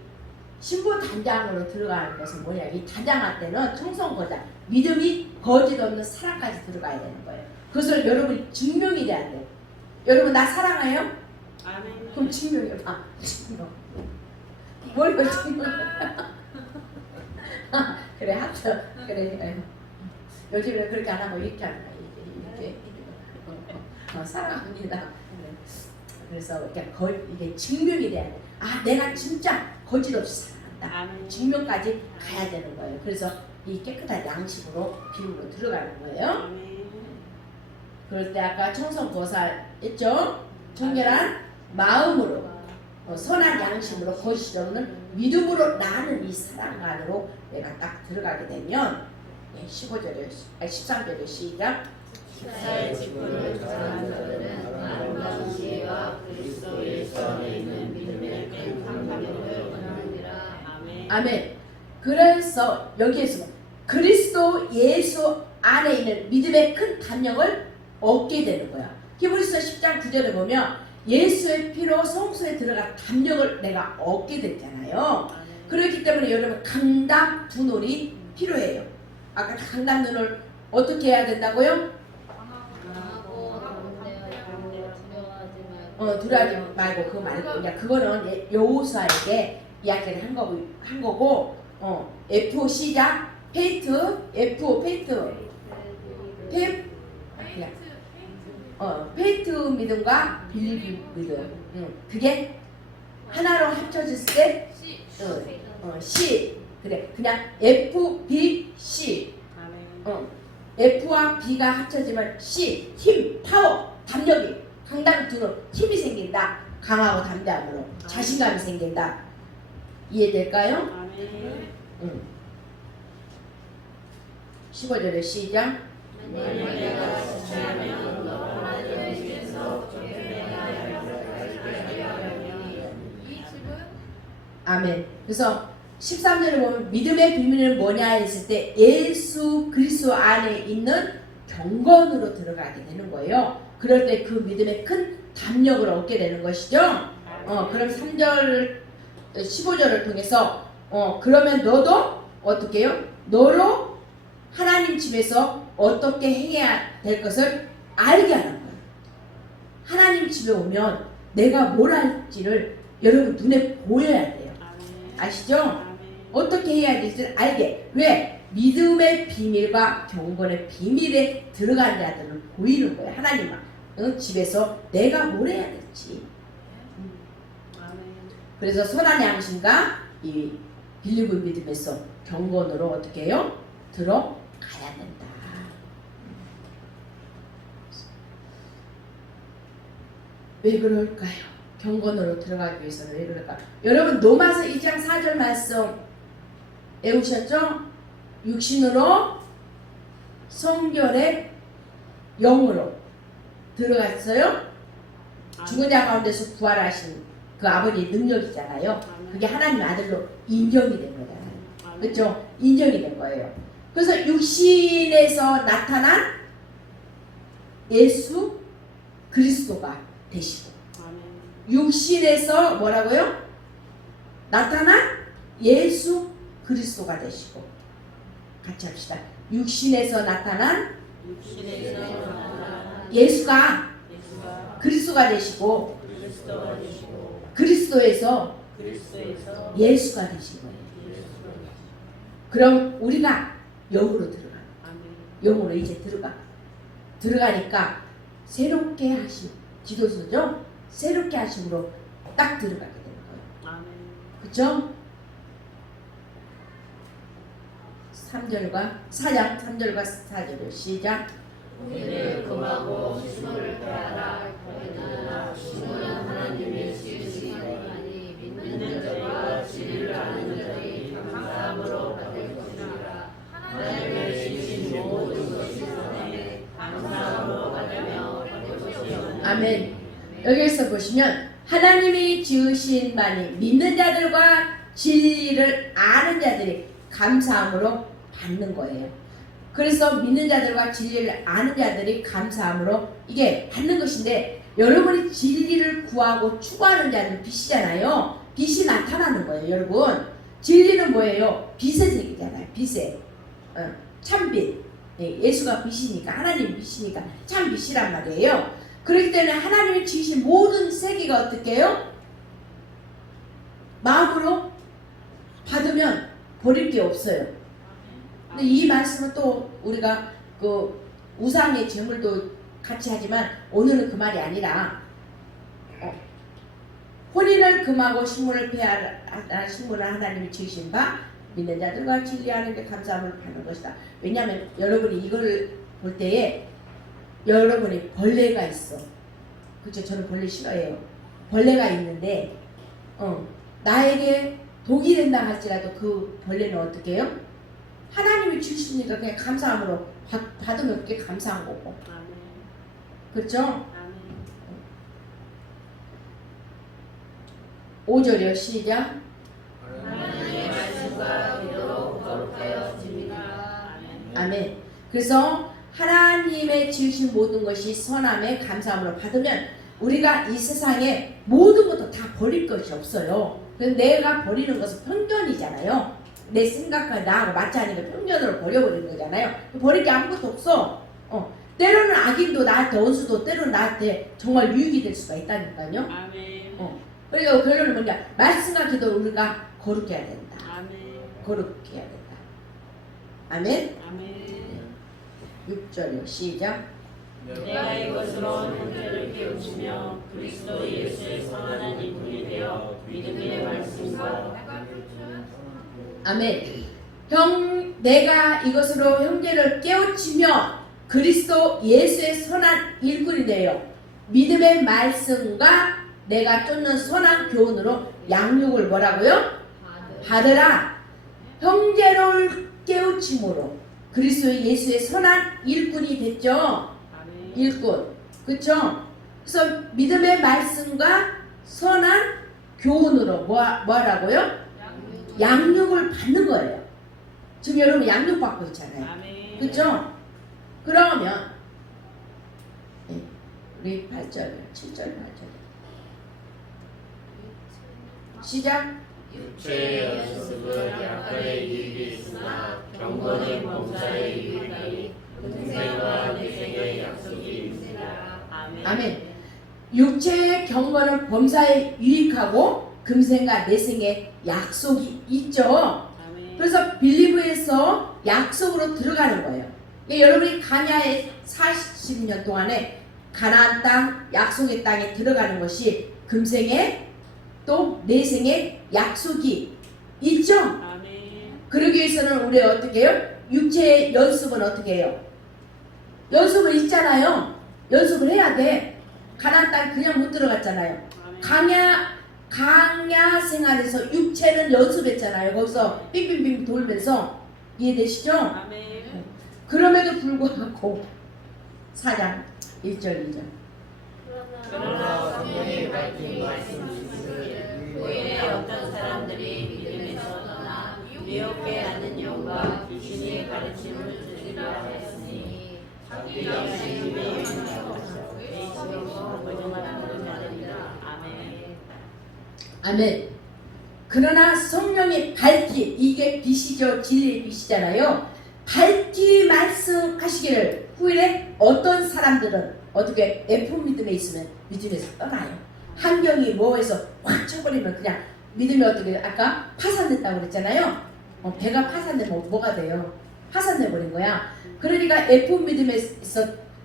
신부 단장으로 들어가는 것은 뭐냐? 이 단장할 때는 청성거사, 믿음이 거짓 없는 사랑까지 들어가야 되는 거예요. 그것을 여러분이 증명이 돼야 돼요. 여러분 나 사랑해요? 아멘. 그럼 증명해봐. 증명. 뭘 증명? 그래 하트. 그래. 요즘에 그렇게 안 하고 이렇게 하는 거야. 이렇게. 사랑합니다. 그래서 이게 증명이 돼야 돼. 내가 진짜 거짓 없이 사랑한다. 아멘. 증명까지 가야 되는 거예요. 그래서 이 깨끗한 양심으로 비밀로 들어가는 거예요. 아멘. 그럴 때 아까 청성거사 했죠? 청결한 마음으로 선한 양심으로 거짓 없는 믿음으로 나는 이 사랑 안으로 내가 딱 들어가게 되면 13절에 시작. 집사의 직분을 조사하는 자들은 아멘. 그래서 여기에서 그리스도 예수 안에 있는 믿음의 큰 담력을 얻게 되는 거야. 히브리서 10장 9절에 보면 예수의 피로 성소에 들어가 담력을 내가 얻게 됐잖아요. 그렇기 때문에 여러분 강단 분홀이 필요해요. 아까 강단 분홀 어떻게 해야 된다고요? 두려워하지 말고 그거 말고 그냥 그거는 여호수아에게 이야기를 한 거고 F 시작 페이트 F 페이트 페이트 믿음과 빌리브 믿음 그게 하나로 합쳐졌을 때 C 그래 그냥 F B C F와 B가 합쳐지면 C 힘 파워 담력이 강단 두는 힘이 생긴다. 강하고 담대함으로 자신감이 생긴다. 이해될까요? 15절에 시작. 아멘. 그래서 13절에 보면 믿음의 비밀은 뭐냐 했을 때 예수 그리스도 안에 있는 경건으로 들어가게 되는 거예요. 그럴 때 그 믿음의 큰 담력을 얻게 되는 것이죠. 그럼 3절 15절을 통해서 그러면 너도 어떻게 해요? 너로 하나님 집에서 어떻게 행해야 될 것을 알게 하는 거예요. 하나님 집에 오면 내가 뭘 할지를 여러분 눈에 보여야 돼요. 아시죠? 어떻게 해야 될지를 알게. 왜? 믿음의 비밀과 경건의 비밀에 들어간 자들은 보이는 거예요. 하나님 집에서 내가 뭘 해야 될지. 그래서 선한 양심과 이 빌리브 믿음에서 경건으로 어떻게 해요? 들어가야 된다. 왜 그럴까요? 경건으로 들어가기 위해서는 왜 그럴까? 여러분 로마서 2장 4절 말씀 외우셨죠? 육신으로 성결의 영으로 들어갔어요. 죽은 자 가운데서 부활하신 그 아버지의 능력이잖아요. 그게 하나님 아들로 인정이 된 거잖아요. 그렇죠? 인정이 된 거예요. 그래서 육신에서 나타난 예수 그리스도가 되시고 육신에서 뭐라고요? 나타난 예수 그리스도가 되시고 같이 합시다. 육신에서 나타난 예수가 그리스도가 되시고 그리스도에서 예수가 되신 거예요. 그럼 우리가 영으로 들어가. 영으로 이제 들어가니까 새롭게 하심 지도서죠. 새롭게 하심으로 딱 들어가게 되는 거예요. 그렇죠? 3절과 4장 3절과 4절을 시작. 우리를 금하고 시몬을 빼앗아 그러나 시몬은 하나님이 지으신 것이니 믿는 자와 진리를 아는 자들이 감사함으로 받을 것이라. 하나님의 지으신 모든 것이 선해 감사함으로 받으며 받을 것이요. 아멘. 여기서 보시면 하나님이 지으신 바니 믿는 자들과 진리를 아는 자들이 감사함으로 받는 거예요. 그래서 믿는 자들과 진리를 아는 자들이 감사함으로 이게 받는 것인데 여러분이 진리를 구하고 추구하는 자는 빛이잖아요. 빛이 나타나는 거예요. 여러분 진리는 뭐예요? 빛의 색이잖아요. 빛의 참빛. 예수가 빛이니까 하나님 빛이니까 참 빛이란 말이에요. 그렇기 때문에 하나님이 지으신 모든 세계가 어떻게 해요? 마음으로 받으면 버릴 게 없어요. 근데 이 말씀은 또 우리가 그 우상의 제물도 같이 하지만 오늘은 그 말이 아니라 혼인을 금하고 식물을 폐하라 식물을 하나님이 지으신 바 믿는 자들과 진리하는 데 감사함을 받는 것이다. 왜냐하면 여러분이 이걸 볼 때에 여러분이 벌레가 있어. 그렇죠? 저는 벌레 싫어해요. 벌레가 있는데 나에게 독이 된다 할지라도 그 벌레는 어떻게 해요? 하나님이 주시니까 그냥 감사함으로 받으면 그게 감사한 거고. 그렇죠? 5절이요. 시작. 하나님의 말씀 아멘. 그래서 하나님의 지으신 모든 것이 선함에 감사함으로 받으면 우리가 이 세상에 모든 것도 다 버릴 것이 없어요. 그래서 내가 버리는 것은 편견이잖아요. 내 생각과 나하고 맞지 않으니까 편견으로 버려버리는 거잖아요. 버릴 게 아무것도 없어. 때로는 악인도 나한테, 원수도 때로는 나한테 정말 유익이 될 수가 있다니까요. 아멘. 그러니까 결론은 뭐냐? 말씀과 기도를 우리가 거룩해야 된다. 아멘. 거룩해야 된다. 아멘. 아멘. 6절요. 시작. 내가 이것으로 형제를 깨우치며 그리스도 예수의 선한 인물이 되어 믿음의 말씀과 아멘. 내가 이것으로 형제를 깨우치며 그리스도 예수의 선한 일꾼이 되어 믿음의 말씀과 내가 쫓는 선한 교훈으로 양육을 뭐라고요? 받으라. 형제를 깨우침으로 그리스도 예수의 선한 일꾼이 됐죠. 아멘. 일꾼. 그쵸? 그래서 믿음의 말씀과 선한 교훈으로 뭐라고요? 양육을 받는 거예요. 지금 여러분 양육받고 있잖아요. 아멘. 그쵸? 그러면 우리 8절, 7절, 8절 시작. 육체의 연습은 약간의 이익이 있으나 경건은 범사에 유익하니 금생과 내생의 약속이 있으라. 아멘. 아멘. 육체의 경건은 범사에 유익하고 금생과 내생의 약속이 있죠. 아멘. 그래서 빌리브에서 약속으로 들어가는 거예요. 여러분이 가냐의 40년 동안에 가나안 땅, 약속의 땅에 들어가는 것이 금생의 또 내생의 약속이 있죠. 아멘. 그러기 위해서는 우리 어떻게 해요? 육체의 연습은 어떻게 해요? 연습은 있잖아요. 연습을 해야 돼. 가나안 땅 그냥 못 들어갔잖아요. 아멘. 강야 생활에서 육체는 연습했잖아요. 거기서 빙빙빙 돌면서 이해되시죠? 아멘. 그럼에도 불구하고 4장 1절 2절 그러나 성령이 밝힌 말씀이시니 후일에 어떤 사람들이 믿음에서 떠나 미혹게 하는 영과 귀신이 가르침을 들으리라 하였으니 자기 양심이 영하고 예수로 거짓말하는 자들이라. 아멘. 아멘. 그러나 성령의 밝기, 이게 빛이죠. 진리의 빛이잖아요. 밝기 말씀하시기를 후일에 어떤 사람들은 어떻게 F 믿음에 있으면 믿음에서 떠나요. 환경이 뭐해서 확 쳐버리면 그냥 믿음이 어떻게 아까 파산됐다고 그랬잖아요. 배가 파산되면 뭐가 돼요? 파산돼 버린 거야. 그러니까 F 믿음에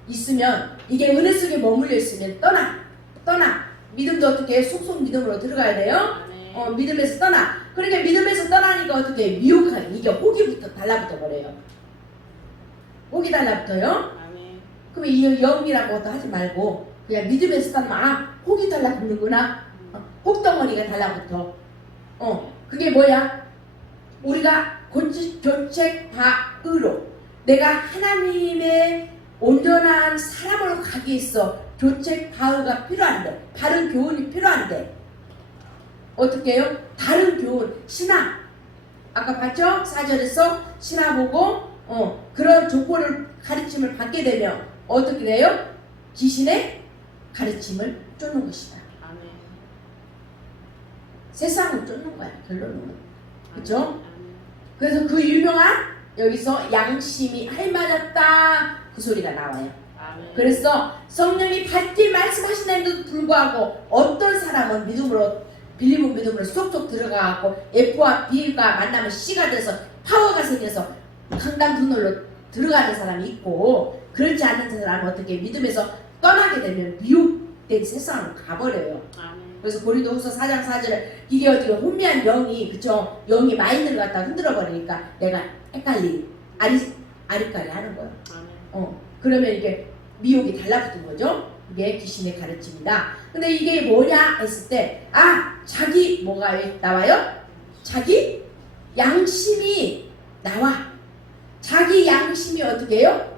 있으면 이게 은혜 속에 머물러 있으면 떠나. 믿음도 어떻게 속속 믿음으로 들어가야 돼요. 아멘. 믿음에서 떠나. 그러니까 믿음에서 떠나니까 어떻게 미혹하게 이게 호기부터 달라붙어 버려요. 호기 달라붙어요. 아멘. 그러면 이 영이라고 하지 말고 그냥 믿음에서 떠나면 호기 달라붙는구나. 혹덩어리가 달라붙어. 그게 뭐야? 우리가 교책바으로 내가 하나님의 온전한 사람으로 가기 위해서 교책바으가 필요한데, 바른 교훈이 필요한데 어떻게 해요? 다른 교훈, 신학. 아까 봤죠? 4절에서 신학 보고 그런 조건을 가르침을 받게 되면 어떻게 돼요? 귀신의 가르침을 쫓는 것이다. 아멘. 세상을 쫓는 거야, 결론은. 그죠? 아멘. 그래서 그 유명한 여기서 양심이 핥맞았다 그 소리가 나와요. 아멘. 그래서 성령이 밝게 말씀하시는데도 불구하고 어떤 사람은 빌리브 믿음으로 쏙쏙 들어가고 F와 B가 만나면 C가 돼서 파워가 생겨서 강단 분열로 들어가는 사람이 있고, 그렇지 않는 사람은 어떻게 믿음에서 떠나게 되면 미혹된 세상으로 가버려요. 아멘. 그래서 고린도후서 4장 4절에 이게 어떻게 혼미한 영이, 그쵸? 영이 마인드를 갖다 흔들어 버리니까 내가 아리까리 하는 거예요. 아멘. 그러면 이게 미혹이 달라붙은 거죠. 이게 귀신의 가르침이다. 근데 이게 뭐냐 했을 때, 자기 뭐가 왜 나와요? 자기 양심이 나와. 자기 양심이 어떻게 해요?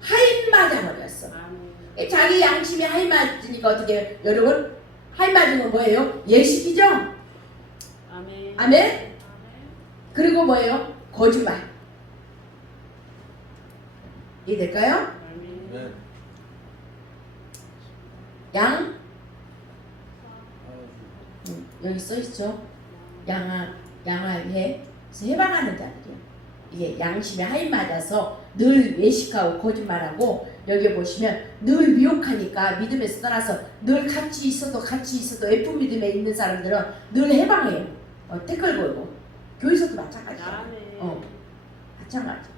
하인맞아 버렸어. 아멘. 자기 양심이 하인맞으니까 어떻게 해요? 여러분, 하인맞은 건 뭐예요? 예식이죠? 아멘. 아멘? 그리고 뭐예요? 거짓말. 이해될까요? 네. 양 여기 써있죠. 양아해 해방하는 자들이요. 이게 양심의 하인 맞아서 늘 외식하고 거짓말하고 여기 보시면 늘 미혹하니까 믿음에서 떠나서 늘 같이 있어도 F 믿음에 있는 사람들은 늘 해방해요. 태클 걸고 교회에서도 마찬가지야. 마찬가지.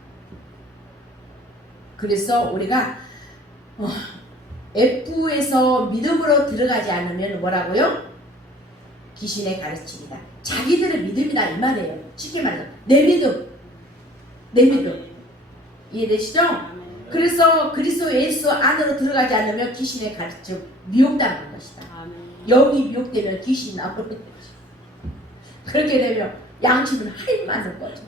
그래서 우리가 F에서 믿음으로 들어가지 않으면 뭐라고요? 귀신의 가르침이다. 자기들의 믿음이다 이 말이에요. 쉽게 말해서 내 믿음. 이해되시죠? 그래서 그리스도 예수 안으로 들어가지 않으면 귀신의 가르침 미혹당하는 것이다. 영이 미혹되면 귀신이 나오는 것이다. 그렇게 되면 양심은 하인 많은 거죠.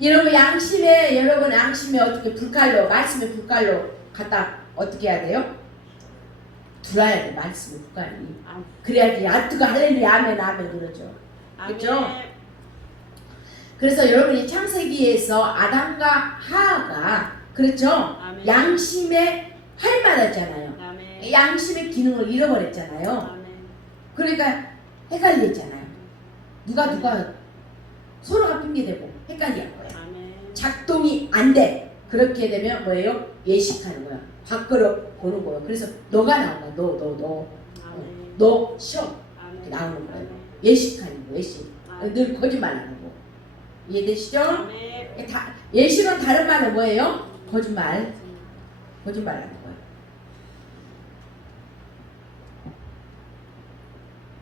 여러분 양심에 어떻게 불칼로 말씀의 불칼로 갖다 어떻게 해야 돼요? 둘러야 돼. 말씀의 불칼이. 그래야지 야트가 할렐루야 아멘 그러죠. 그렇죠? 그래서 여러분이 창세기에서 아담과 하하가 그렇죠? 양심에 할만했잖아요. 양심의 기능을 잃어버렸잖아요. 그러니까 헷갈렸잖아요. 누가 서로가 핑계대고 헷갈리는 거예요. 작동이 안 돼. 그렇게 되면 뭐예요? 예식하는 거야. 밖으로 보는 거예요. 그래서 너가 나온 거야. 너 시험 이렇게 나오는 거예요. 예식하는 거. 예식. 늘 거짓말하는 거. 이해되시죠? 예식은 다른 말은 뭐예요? 거짓말하는 거예요.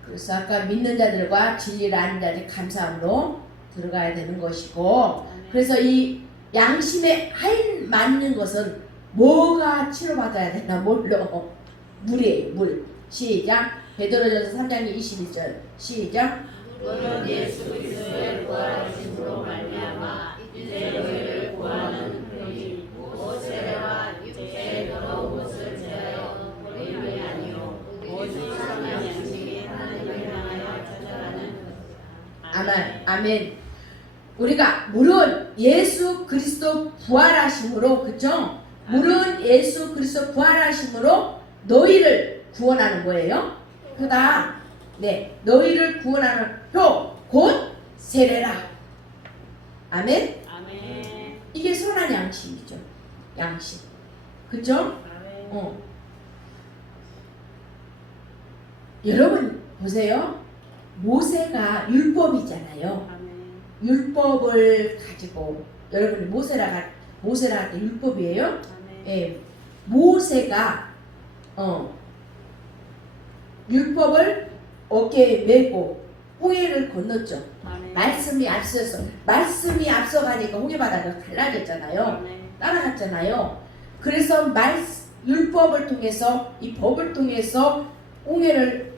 그래서 아까 믿는 자들과 진리를 아는 자들이 감사함으로 들어가야 되는 것이고, 그래서 이 양심에 하인 맞는 것은 뭐가 치료받아야 되나? 뭘로? 물이에요. 물. 시작. 베드로전서 3장 21절 시작. 물은 예수 그리스도의 부활하심으로 말미암아 이제 너희를 구하는 그니 곧 세례와 육체의 더러운 것을 제하여 버림이 아니요 오직 선한 양심이 하나님을 향하여 찾아가는 아멘. 우리가 물은 예수 그리스도 부활하심으로, 그죠? 물은 예수 그리스도 부활하심으로 너희를 구원하는 거예요. 그다 네, 너희를 구원하는 표 곧 세례라. 아멘. 이게 선한 양심이죠. 양심. 그죠? 여러분 보세요. 모세가 율법이잖아요. 율법을 가지고 여러분이 모세라 할 때 율법이에요. 예, 모세가 율법을 어깨에 메고 홍해를 건넜죠. 말씀이 앞서가니까 홍해바다가 갈라졌잖아요. 따라갔잖아요. 그래서 율법을 통해서 이 법을 통해서 홍해를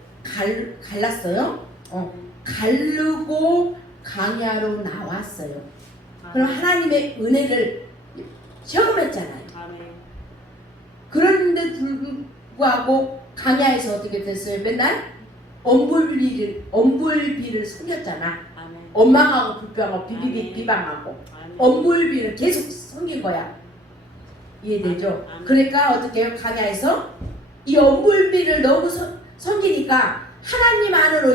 갈랐어요. 갈르고 강야로 나왔어요. 그럼 하나님의 은혜를 체험했잖아요. 그런데 불구하고 강야에서 어떻게 됐어요? 맨날 엄불비를 섬겼잖아. 원망하고 불평하고 비방하고 엄불비를 계속 섬긴 거야. 이해되죠? 그러니까 어떻게 해요? 강야에서 이 엄불비를 너무 섬기니까 하나님 안으로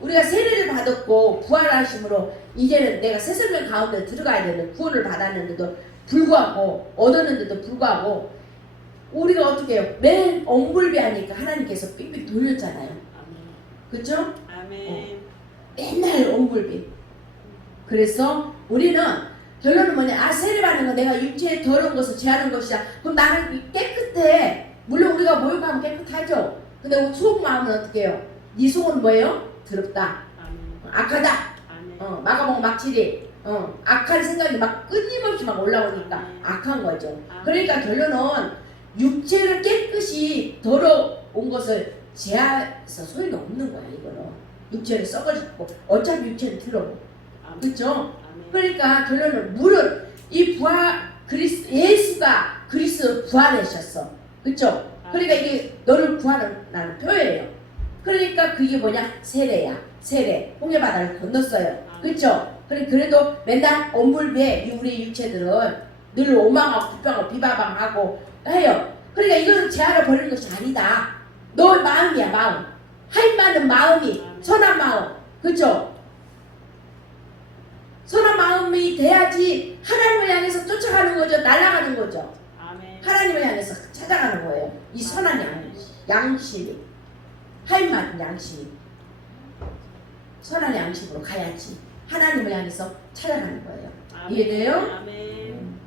우리가 세례를 받았고 부활하심으로 이제는 내가 새 생명 가운데 들어가야 되는 구원을 받았는데도 불구하고 얻었는데도 불구하고 우리가 어떻게 해요? 맨 엄불비 하니까 하나님께서 삑삑 돌렸잖아요. 그렇죠? 맨날 엄불비. 그래서 우리는 결론은 뭐냐? 세례 받는 거 내가 육체의 더러운 것을 제하는 것이다. 그럼 나는 깨끗해. 물론 우리가 모욕하면 깨끗하죠. 근데 속 마음은 어떻게 해요? 네 속은 뭐예요? 더럽다. 악하다. 마가복 막칠이 악한 생각이 막 끊임없이 막 올라오니까 악한 거죠. 그러니까 결론은 육체를 깨끗이 더러운 것을 제하해서 소용이 없는 거야. 이거는 육체를 썩어지고 어차피 육체는 더러워. 그렇죠? 그러니까 결론은 물은 이 예수가 그리스도 부활하셨어. 그렇죠? 그러니까 이게 너를 구하는 표예요. 그러니까 그게 뭐냐? 세례야. 세례. 홍해바다를 건넜어요. 그렇죠? 그래도 맨날 엄불배 우리 육체들은 늘 오망하고 불평하고 비바방하고 해요. 그러니까 이것을 제한을 버리는 것이 아니다. 너 마음이야, 마음. 하인마는 마음이 선한 마음, 그렇죠? 선한 마음이 돼야지 하나님을 향해서 쫓아가는 거죠. 날아가는 거죠. 아멘. 하나님을 향해서 찾아가는 거예요. 이 선한 양심이. 하인마는 양심이. 선한 양심으로 가야지 하나님을 향해서 찾아가는 거예요. 아멘. 이해돼요? 아멘.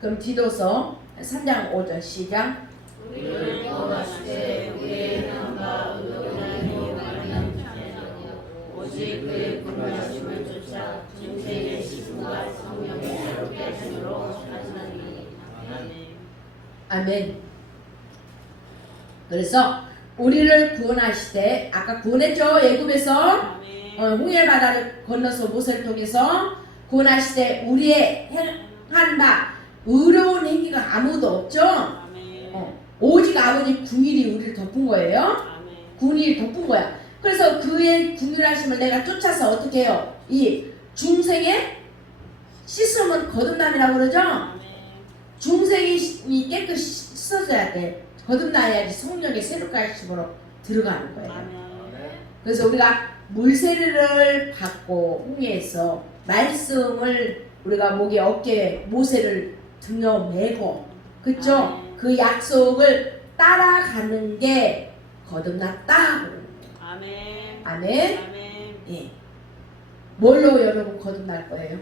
그럼 디도서 3장 5절 시작. 우리를 구원하실 때 우리의 행함과 의로운 요구하는 자녀요 오직 그의 분하심을 쫓아 중생의 시분과 성령의 새롭게 하심으로 하시나니. 아멘. 아멘. 그래서 우리를 구원하실 때 아까 구원했죠. 애굽에서 아멘. 홍해 바다를 건너서 모세를 통해서 구원하실 때 우리의 행한 바 의로운 행위가 아무도 없죠. 아멘. 오직 아버지 궁일이 우리를 덮은 거예요. 아멘. 궁일이 덮은 거야. 그래서 그의 궁일하심을 내가 쫓아서 어떻게 해요? 이 중생의 씻음은 거듭남이라고 그러죠. 아멘. 중생이 깨끗이 씻어져야 돼. 거듭나야지 성령의 새롭게 하심으로 들어가는 거예요. 아멘. 그래서 우리가 물세례를 받고 홍해에서 말씀을 우리가 목에 어깨에 모세를 등려 메고 그쵸? 아멘. 그 약속을 따라가는 게 거듭났다. 아멘. 아멘. 아멘. 예. 뭘로 여러분 거듭날 거예요?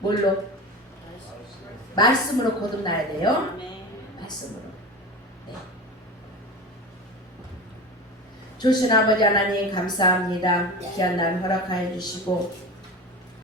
뭘로? 말씀으로 거듭나야 돼요. 아멘. 말씀으로. 네. 조신 아버지 하나님 감사합니다. 귀한 날 허락하여 주시고